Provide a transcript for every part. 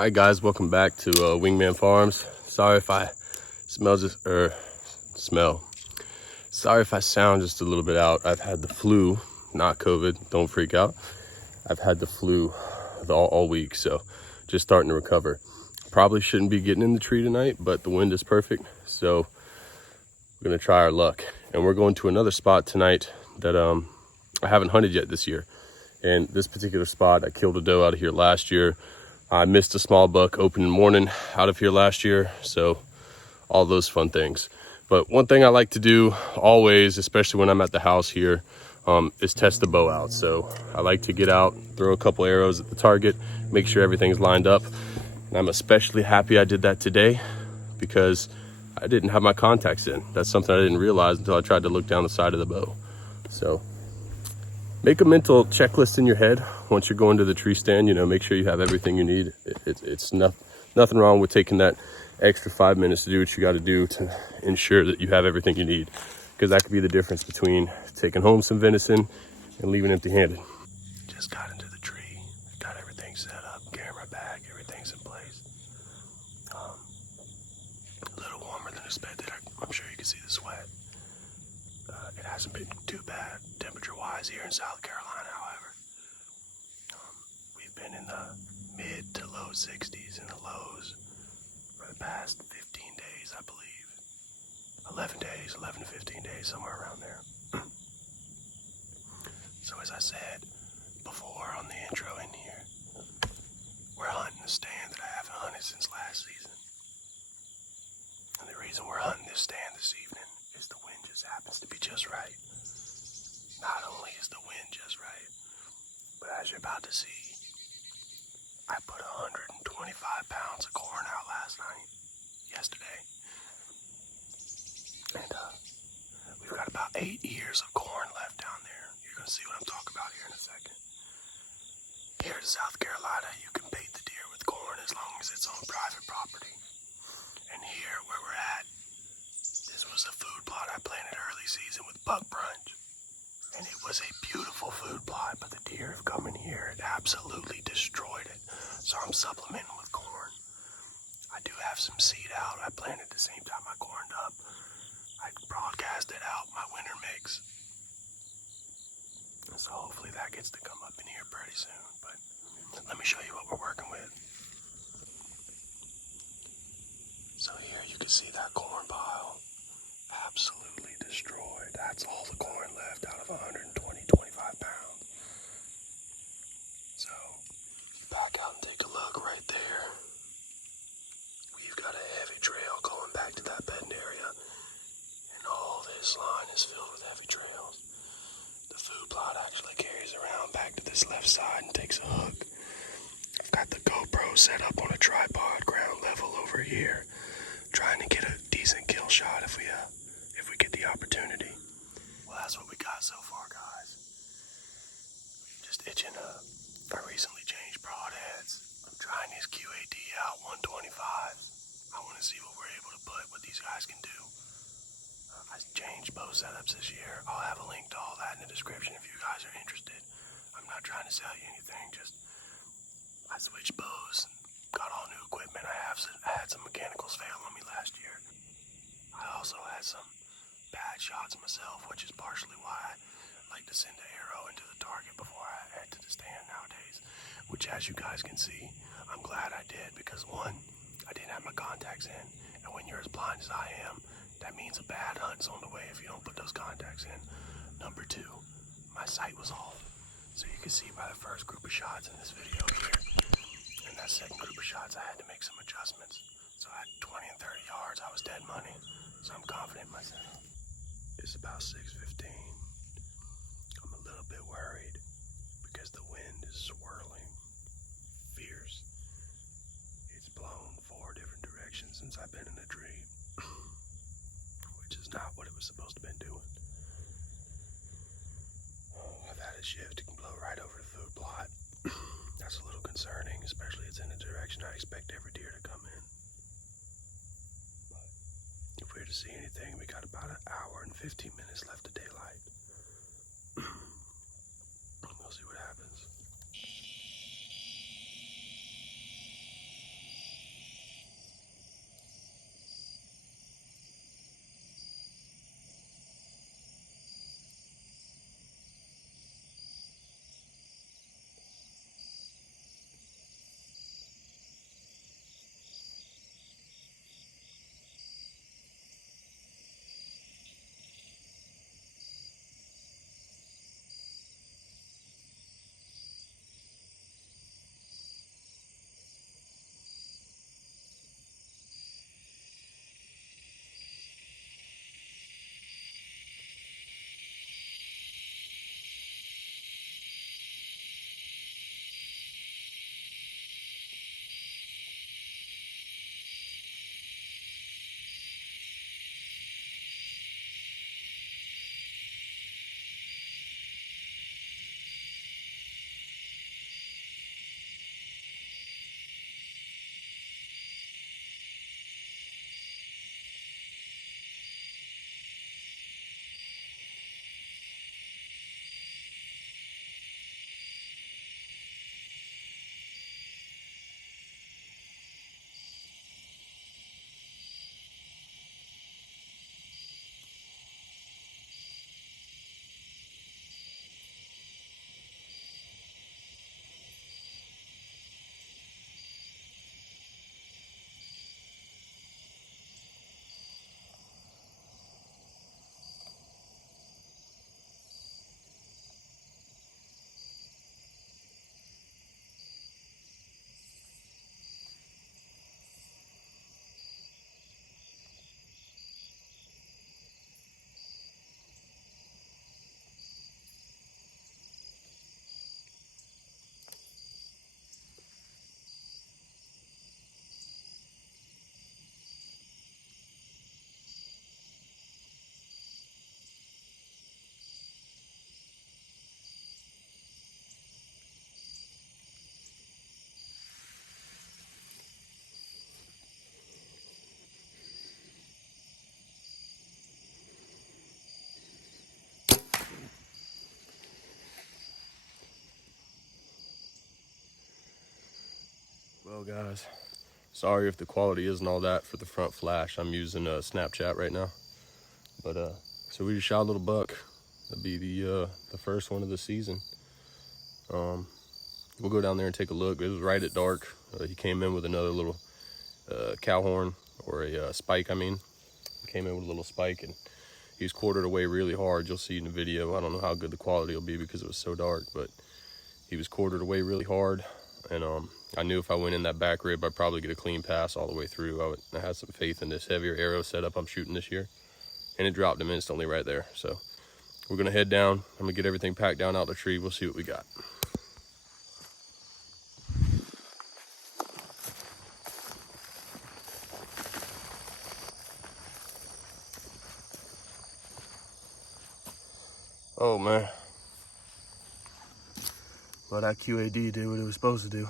All right, guys, welcome back to Wingman Farms. Sorry if I sorry if I sound just a little bit out. I've had the flu, not COVID, don't freak out. I've had the flu all week, so just starting to recover. Probably shouldn't be getting in the tree tonight, but the wind is perfect, so we're gonna try our luck. And we're going to another spot tonight that I haven't hunted yet this year. And this particular spot, I killed a doe out of here last year. I missed a small buck opening morning out of here last year, so all those fun things. But one thing I like to do always, especially when I'm at the house here, is test the bow out. So I like to get out, throw a couple arrows at the target, make sure everything's lined up. And I'm especially happy I did that today because I didn't have my contacts in. That's something I didn't realize until I tried to look down the side of the bow. So make a mental checklist in your head once you're going to the tree stand. You know, make sure you have everything you need. It's nothing wrong with taking that extra 5 minutes to do what you got to do to ensure that you have everything you need, because that could be the difference between taking home some venison and leaving empty-handed. Just got into the tree, got everything set up, camera bag, everything's in place. A little warmer than expected. I'm sure you can see the sweat. It hasn't been too bad temperature-wise here in South Carolina, however. We've been in the mid to low 60s in the lows for the past 15 days, I believe. 11 to 15 days, somewhere around there. So as I said before on the intro in here, we're hunting a stand that I haven't hunted since last season. And the reason we're hunting this stand this evening is the wind just happens to be just right. Not only is the wind just right, but as you're about to see, I put 125 pounds of corn out yesterday. And we've got about 8 ears of corn left down there. You're going to see what I'm talking about here in a second. Here in South Carolina, you can bait the deer with corn as long as it's on private property. And here where we're at, this was a food plot I planted early season with buck brunch. And it was a beautiful food plot, but the deer have come in here and absolutely destroyed it. So I'm supplementing with corn. I do have some seed out. I planted the same time I corned up. I broadcasted out my winter mix. So hopefully that gets to come up in here pretty soon. But let me show you what we're working with. So here you can see that corn pile. Absolutely destroyed. That's all the corn left out of 25 pounds. So back out and take a look right there. We've got a heavy trail going back to that bedding area. And all this line is filled with heavy trails. The food plot actually carries around back to this left side and takes a hook. I've got the GoPro set up on a tripod ground level over here, trying to get a decent kill shot if we get the opportunity. Well, that's what we got so far, guys. Just itching up. I recently changed broadheads. I'm trying these QAD out 125s. I want to see what we're able to put, what these guys can do. I changed bow setups this year. I'll have a link to all that in the description if you guys are interested. I'm not trying to sell you anything, just I switched bows, got all new equipment. I had some mechanicals fail on me last year. I also had some bad shots myself, which is partially why I like to send an arrow into the target before I head to the stand nowadays. Which, as you guys can see, I'm glad I did, because one, I didn't have my contacts in, and when you're as blind as I am, that means a bad hunt's on the way if you don't put those contacts in. Number two, my sight was off. So you can see by the first group of shots in this video here, and that second group of shots, I had to make some adjustments. So at 20 and 30 yards, I was dead money. So I'm confident in myself. It's about 6:15. I'm a little bit worried because the wind is swirling fierce. It's blown 4 different directions since I've been in the tree, which is not what it was supposed to have been doing. I've had it shift. It can blow right over the food plot. That's a little concerning, especially it's in a direction I expect every deer to come in. But if we're to see anything, we got about an hour and 15 minutes left of daylight. We'll see what happens. Well, guys, sorry if the quality isn't all that for the front flash. I'm using Snapchat right now. But so we just shot a little buck. That'd be the first one of the season. We'll go down there and take a look. It was right at dark. He came in with another little cow horn, or a spike, I mean. He came in with a little spike, and he was quartered away really hard. You'll see in the video. I don't know how good the quality will be because it was so dark, but he was quartered away really hard. And I knew if I went in that back rib, I'd probably get a clean pass all the way through. I had some faith in this heavier arrow setup I'm shooting this year, and it dropped him instantly right there. So we're gonna head down. I'm gonna get everything packed down out the tree. We'll see what we got. Oh man. Well, that QAD did what it was supposed to do.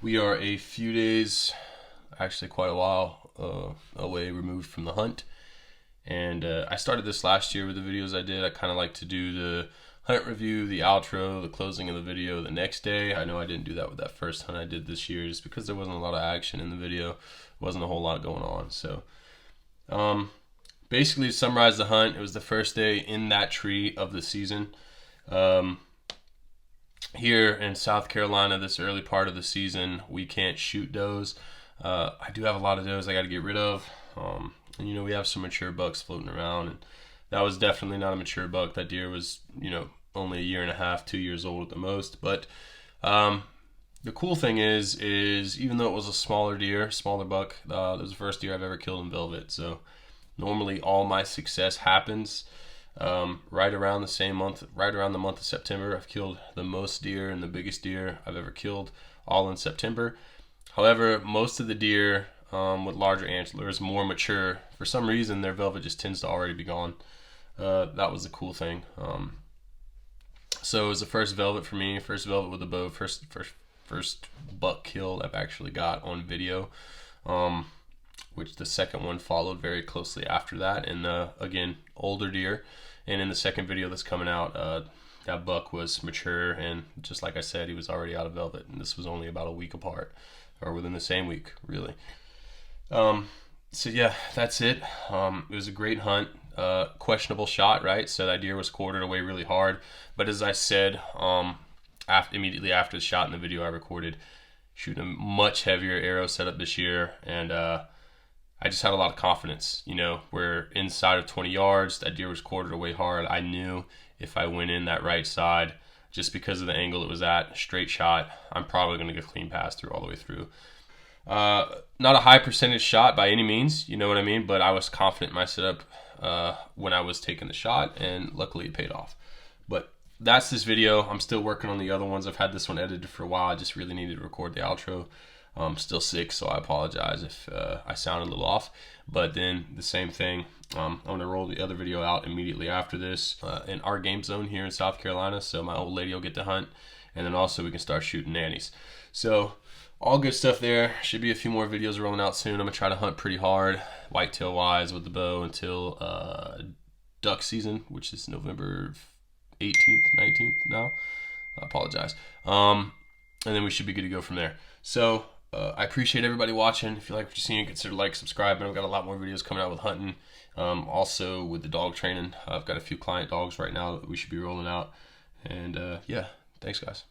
We are a few days, actually quite a while away removed from the hunt. And I started this last year with the videos I did. I kind of like to do the hunt review, the outro, the closing of the video the next day. I know I didn't do that with that first hunt I did this year just because there wasn't a lot of action in the video. Wasn't a whole lot going on. So basically to summarize the hunt, it was the first day in that tree of the season. Here in South Carolina, this early part of the season, we can't shoot does. I do have a lot of does I got to get rid of. And you know, we have some mature bucks floating around, and that was definitely not a mature buck. That deer was, you know, only a year and a half, 2 years old at the most. But the cool thing is even though it was a smaller deer, smaller buck, it was the first deer I've ever killed in velvet. So normally all my success happens right around the same month, right around the month of September. I've killed the most deer and the biggest deer I've ever killed all in September. However, most of the deer with larger antlers, more mature, for some reason their velvet just tends to already be gone. That was the cool thing. So it was the first velvet for me, first velvet with a bow, first buck kill I've actually got on video, which the second one followed very closely after that. And again, older deer. And in the second video that's coming out, that buck was mature, and just like I said, he was already out of velvet, and this was only about a week apart, or within the same week, really. So yeah, that's it. It was a great hunt. Questionable shot, right? So that deer was quartered away really hard. But as I said, immediately after the shot in the video I recorded, shooting a much heavier arrow setup this year, and I just had a lot of confidence. You know, we're inside of 20 yards. That deer was quartered away hard. I knew if I went in that right side, just because of the angle it was at, straight shot, I'm probably going to get a clean pass through all the way through. Not a high percentage shot by any means, you know what I mean, but I was confident in my setup when I was taking the shot, and luckily it paid off. But that's this video. I'm still working on the other ones. I've had this one edited for a while. I just really needed to record the outro. I'm still sick, so I apologize if I sound a little off. But then the same thing, I'm going to roll the other video out immediately after this in our game zone here in South Carolina, so my old lady will get to hunt, and then also we can start shooting nannies. So all good stuff there. Should be a few more videos rolling out soon. I'm going to try to hunt pretty hard, whitetail wise, with the bow until duck season, which is November 18th, 19th now. I apologize. And then we should be good to go from there. So I appreciate everybody watching. If you like what you're seeing, consider like, subscribe. I've got a lot more videos coming out with hunting. Also with the dog training. I've got a few client dogs right now that we should be rolling out. And yeah, thanks guys.